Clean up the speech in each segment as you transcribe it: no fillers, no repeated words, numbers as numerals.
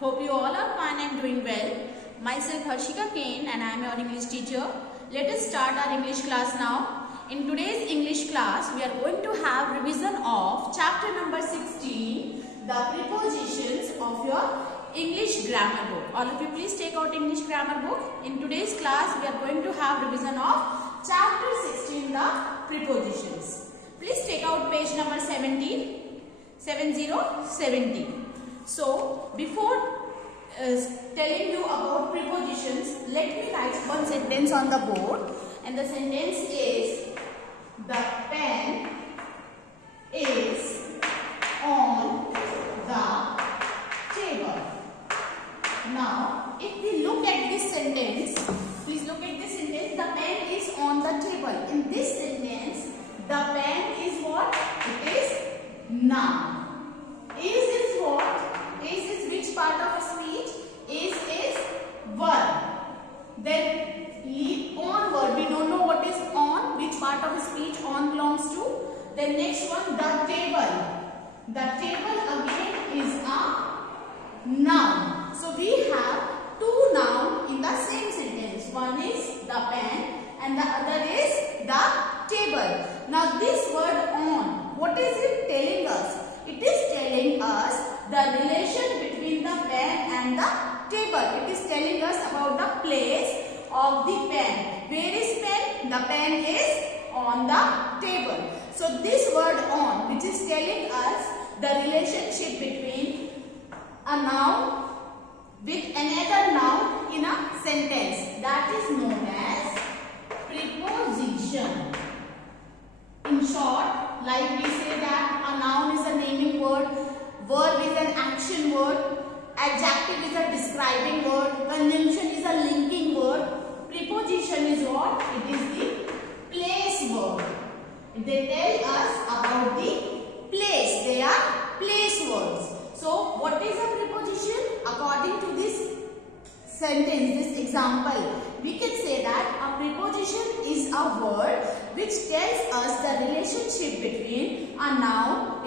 Hope you all are fine and doing well. Myself Harshika Kane and I am your English teacher. Let us start our English class now. In today's English class, we are going to have revision of chapter number 16, the prepositions of your English grammar book. All of you please take out English grammar book. In today's class, we are going to have revision of chapter 16, the prepositions. Please take out page number 70. So, before telling you about prepositions, let me write one sentence on the board. And the sentence is, the pen is on the table. Now, if we look at this sentence, please look at this sentence, the pen is on the table. In this sentence, the pen is what? It is noun. Is what? Is which part of speech? Is verb. Then leave on word. We don't know what is on, which part of speech on belongs to. Then next one, the table. The table again is a noun. So we have two nouns in the same sentence. One is the pen and the other is the table. Now this word on, what is it telling us? It is telling us the relation between the pen and the table. It is telling us about the place of the pen. Where is pen? The pen is on the table. So this word on, which is telling us the relationship between a noun with another noun in a sentence, that is known as preposition. In short, like we say that a noun is a naming word, verb is an action word, adjective is a describing word, conjunction is a linking word, preposition is what? It is the place word. They tell us about the place. They are place words. So, what is a preposition? According to this sentence, this example, we can say that a preposition is a word which tells us the relationship between a noun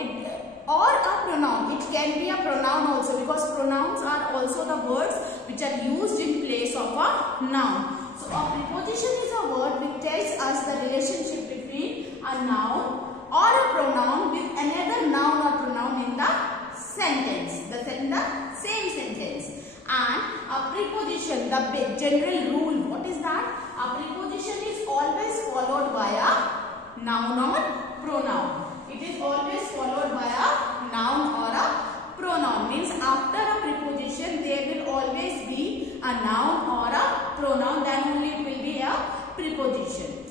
or a pronoun. It can be a pronoun also, because pronouns are also the words which are used in place of a noun. So a preposition is a word which tells us the relationship between a noun or a pronoun with another noun or pronoun in the sentence, in the same sentence. And a preposition, the general rule, what is that? A preposition is always followed by a noun or pronoun. It is always followed by a noun or a pronoun. Means after a preposition there will always be a noun or a pronoun, then only it will be a preposition.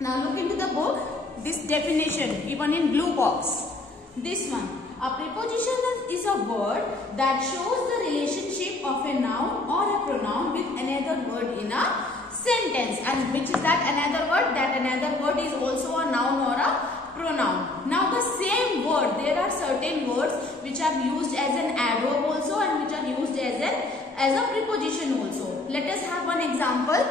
Now look into the book, this definition given in blue box. This one. A preposition is a word that shows the relationship of a noun or a pronoun with another word in a sentence. And which is that another word? That another word is also a noun or a pronoun. Now the same word, there are certain words which are used as an adverb also and which are used as a preposition also. Let us have one example.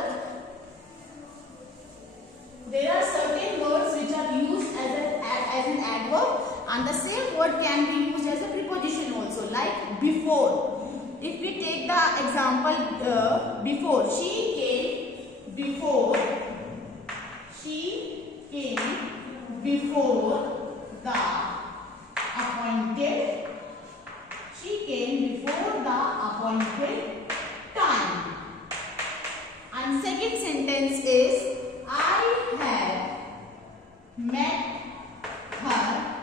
There are certain words which are used as an adverb, and the same word can be used as a preposition also, like before. If we take the example before, she came before the appointed, she came before the appointed time. And second sentence is, I have met her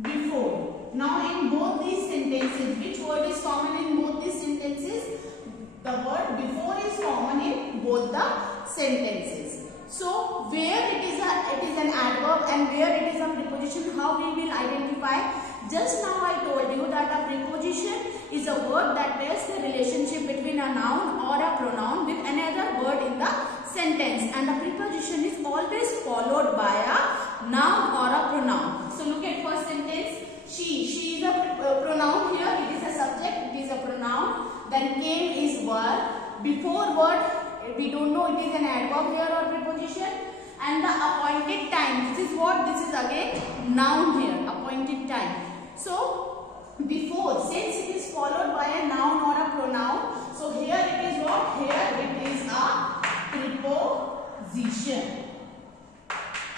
before. Now in both these sentences, which word is common in both these sentences? The word before is common in both the sentences. So where it is an adverb and where it is a preposition, how we will identify? Just now I told you that a preposition is a word that tells the relationship between a noun or a pronoun with another word in the sentence, and a preposition is always followed by a noun or a pronoun. So look at first sentence. She is a pronoun here. It is a subject. It is a pronoun. Then came is verb. Before word, we don't know it is an adverb here or preposition. And the appointed time. This is what? This is again noun here. Appointed time. So before, since it is followed by a noun or a So here it is what? Here it is a preposition.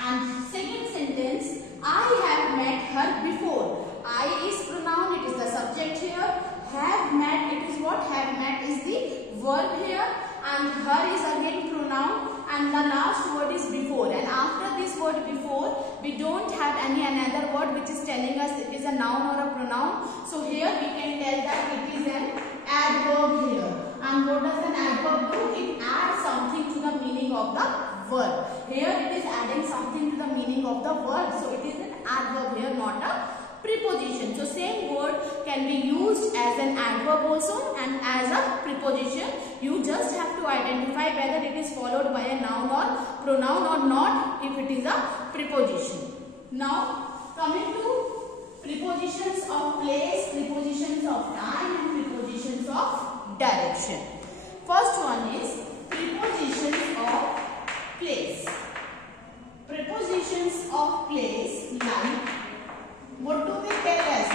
And second sentence, I have met her before. I is pronoun, it is the subject here. Have met, it is what? Have met is the verb here. And her is again pronoun. And the last word is before. And after this word before, we don't have any another word which is telling us it is a noun or a pronoun. So here we can tell that it is an adverb here. And what does an adverb do? It adds something to the meaning of the verb. Here it is adding something to the meaning of the verb. So it is an adverb here, not a preposition. So same word can be used as an adverb also and as a preposition. You just have to identify whether it is followed by a noun or pronoun or not if it is a preposition. Now coming to prepositions of place, prepositions of time and prepositions of direction. First one is prepositions of place. Prepositions of place, like what do they tell us?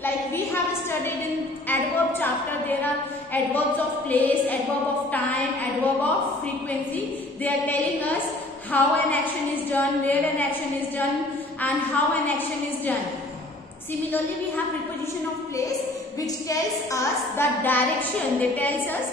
Like we have studied in adverb chapter, there are adverbs of place, adverb of time, adverb of frequency. They are telling us how an action is done, where an action is done, and how an action is done. Similarly, we have preposition of place which tells us the direction. They tells us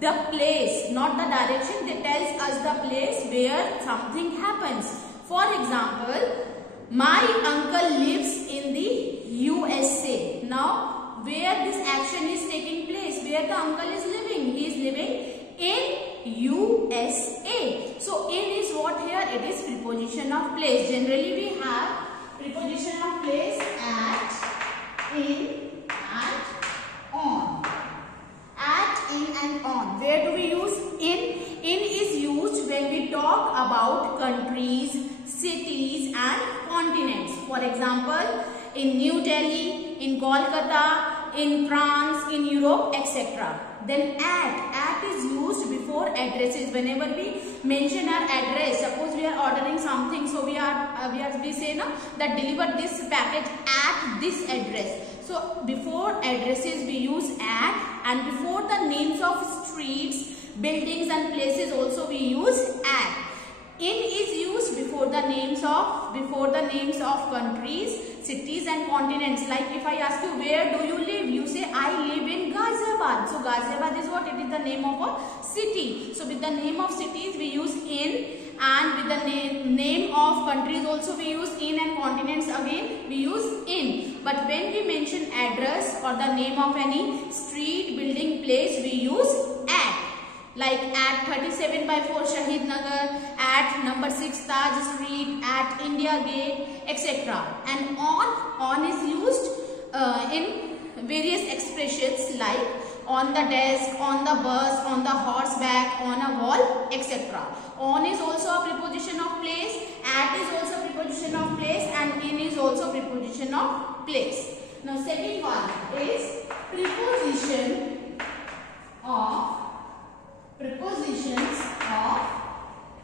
the place, not the direction. They tells us the place where something happens. For example, my uncle lives in the USA. Now, where this action is taking place, where the uncle is living? He is living in USA. So, in is what here? It is preposition of place. Generally, we have preposition of place at, in, and on. At, in, and on. Where do we use in? In is used when we talk about countries, cities and continents. For example, in New Delhi, in Kolkata, in France, in Europe, etc. Then at is used before addresses. Whenever we mention our address, suppose we are ordering something, so we say na that deliver this package at this address. So before addresses we use at, and before the names of streets, buildings and places also we use at. In is used before the names of countries, cities and continents. Like if I ask you where do you live, you say I live in Ghaziabad. So Ghaziabad is what? It is the name of a city. So with the name of cities we use in, and with the name of countries also we use in, and continents again we use in. But when we mention address or the name of any street, building, place, we use at. Like at 37/4 Shahid Nagar, at number 6 Taj Street, at India Gate, etc. And on is used in various expressions like on the desk, on the bus, on the horseback, on a wall, etc. On is also a preposition of place, at is also preposition of place, and in is also preposition of place. Now second one is prepositions of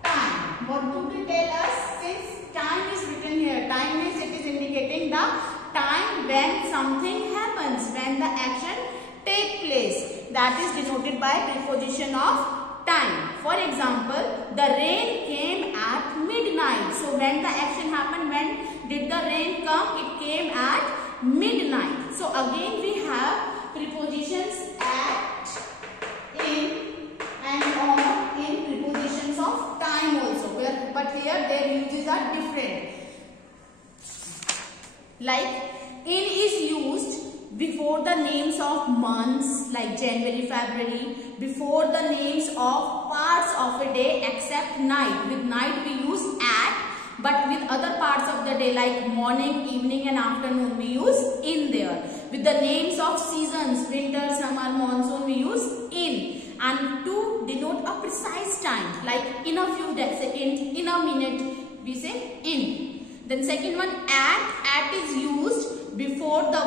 time. What do they tell us? Since time is written here, time means it is indicating the time when something happens, when the action takes place. That is denoted by preposition of time. For example, the rain came at midnight. So when the action happened, when did the rain come? It came at midnight. So again we have prepositions at, in, and on in prepositions of time also, but here their uses are different. Like in is used before the names of months like January, February, before the names of parts of a day except night. With night we use at, but with other parts of the day like morning, evening and afternoon we use in there. With the names of seasons, winter, summer, monsoon, we use in. And to denote a precise time, like in a few seconds, in a minute, we say in. Then second one, at is used before the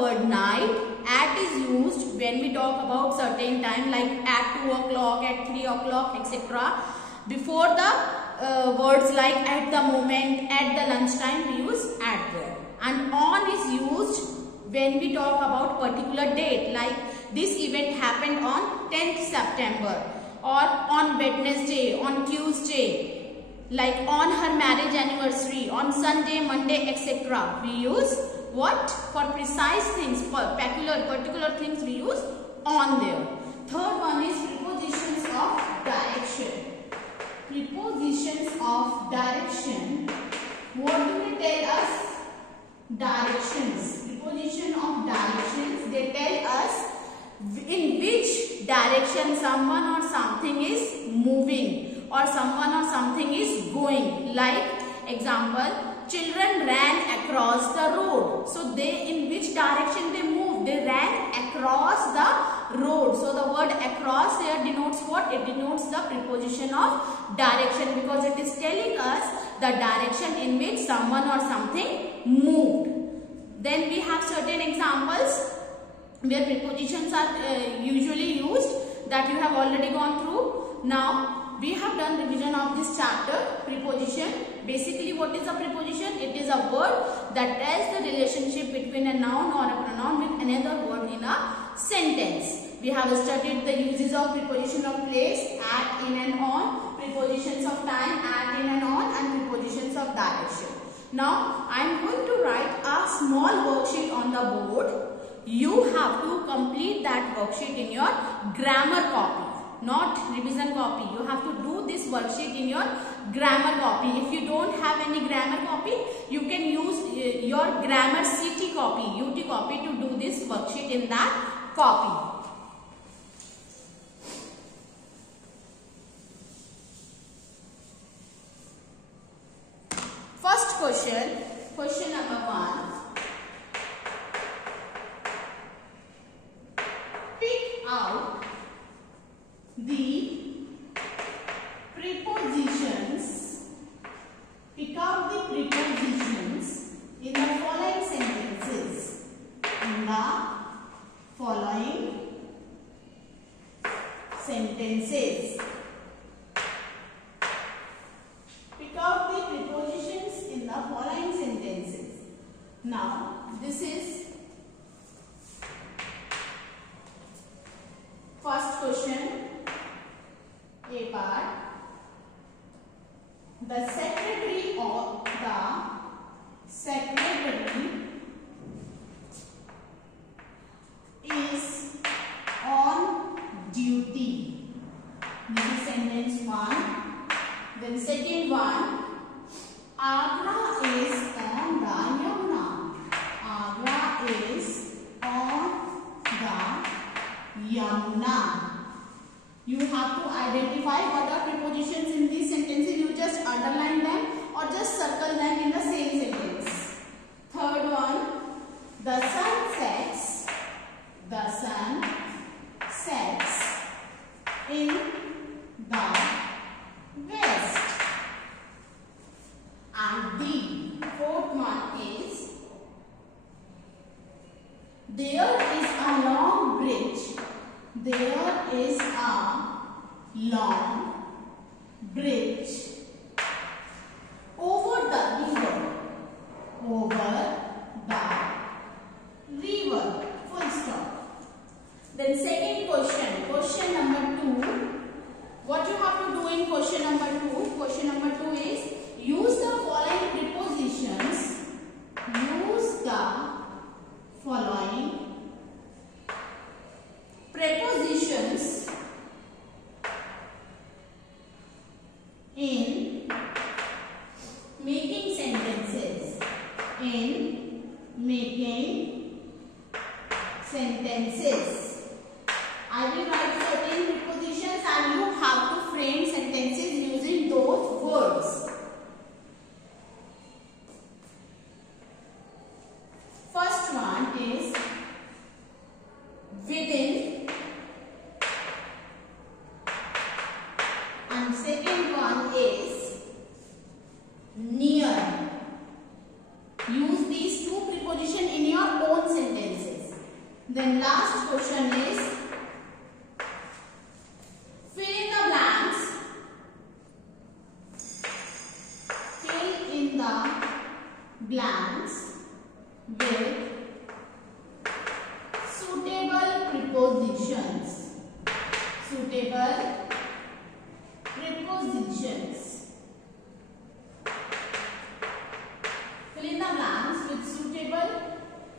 word night. At is used when we talk about certain time, like at 2 o'clock, at 3 o'clock, etc. Before the words like at the moment, at the lunchtime, we use at there. And on is used when we talk about particular date, like this event happened on 10th September or on Wednesday, on Tuesday, like on her marriage anniversary, on Sunday, Monday, etc. We use what? For precise things, for particular things we use on there. Third one is prepositions of direction. Prepositions of direction. What do they tell us? Directions. Preposition of directions. They tell us in which direction someone or something is moving or someone or something is going. Like example, children ran across the road. So they, in which direction they moved? They ran across the road. So the word across here denotes what? It denotes the preposition of direction, because it is telling us the direction in which someone or something moved. Then we have certain examples where prepositions are usually used, that you have already gone through. Now we have done revision of this chapter, preposition. Basically, what is a preposition? It is a word that tells the relationship between a noun or a pronoun with another word in a sentence. We have studied the uses of preposition of place, at, in and on, prepositions of time, at, in and on, and prepositions of direction. Now I am going to write a small worksheet on the board. You have to complete that worksheet in your grammar copy, not revision copy. You have to do this worksheet in your grammar copy. If you don't have any grammar copy, you can use your grammar CT copy, UT copy to do this worksheet in that copy. First question, question number 1. Pick out the prepositions. Pick out the prepositions in the following sentences. In the following sentences. Pick out the prepositions in the following sentences. Now, this is first question, A part. The secretary is on duty. This is sentence 1. Then second one, Agra is on the Yamuna. Agra is on the Yamuna. You have to identify what are prepositions in these sentences. You just underline them or just circle them in the same sentence. Third one, the sun sets. The sun sets in the west. And the fourth one is, there is a long bridge. There is a long bridge over the river. Over the river. Full stop. Then second question, question number 2. What you have to do in question number 2? Question number 2 is, use the following prepositions. Use the following prepositions in making sentences. In making sentences. I will write certain prepositions and you have to frame sentences using those words. First one is within, and second one is near. Use these two prepositions in your own sentences. Then last question is, fill in the blanks. Fill in the blanks with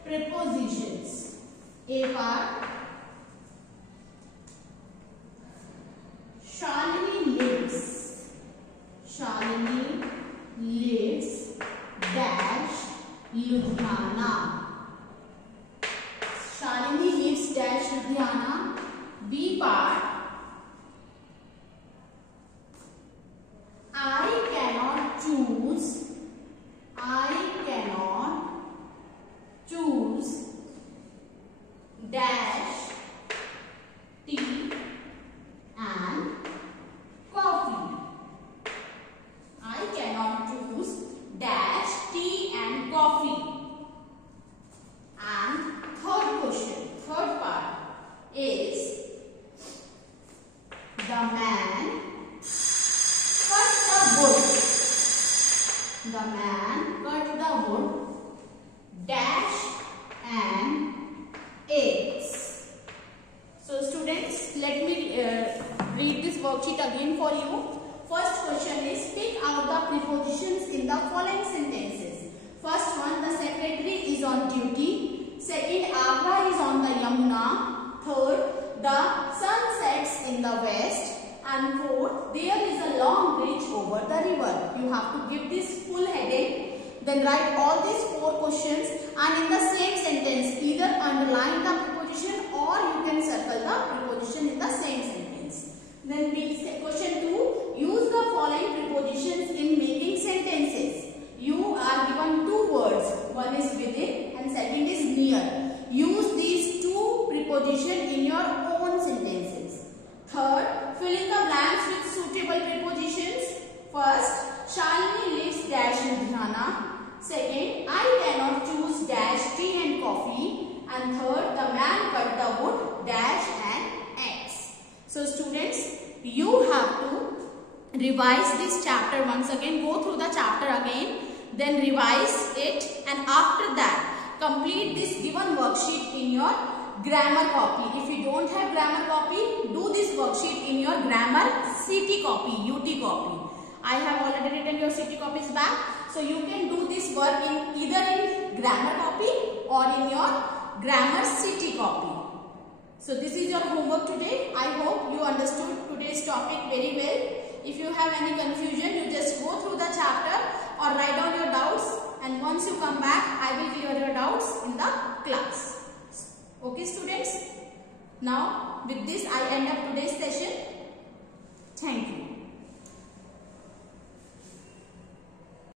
prepositions. A part. Shalini lives. Shalini lives dash Ludhiana. Shalini lives dash Ludhiana. B part. I cannot choose. I cannot choose dash tea and coffee. I cannot choose dash tea and coffee. And third question, third part is the man cut the wood. The man cut the wood dash and eggs. So students, let me read this worksheet again for you. First question is pick out the prepositions in the following sentences. First one, the secretary is on duty. Second, Agra is on the Yamuna. Third, the sun sets in the west. And fourth, there is a long bridge over the river. You have to give this full heading. Then write all these 4 questions and in the same sentence either underline the preposition or you can circle the preposition in the same sentence. Then question 2, use the following prepositions in making sentences. You are given 2 words. One is within and second is near. Use these 2 prepositions in your own sentences. Third, fill in the blanks with suitable prepositions. First, Shalini lives dash Ludhiana. Second, I cannot choose dash tea and coffee. And third, the man cut the wood dash and eggs. So students, you have to revise this chapter once again. Go through the chapter again. Then revise it. And after that, complete this given worksheet in your grammar copy. If you don't have grammar copy, do this worksheet in your grammar CT copy, UT copy. I have already written your CT copies back. So you can do this work in either in grammar copy or in your grammar CT copy. So this is your homework today. I hope you understood today's topic very well. If you have any confusion, you just go through the chapter or write down your doubts. And once you come back, I will clear your doubts in the class. Okay students? Now with this I end up today's session. Thank you.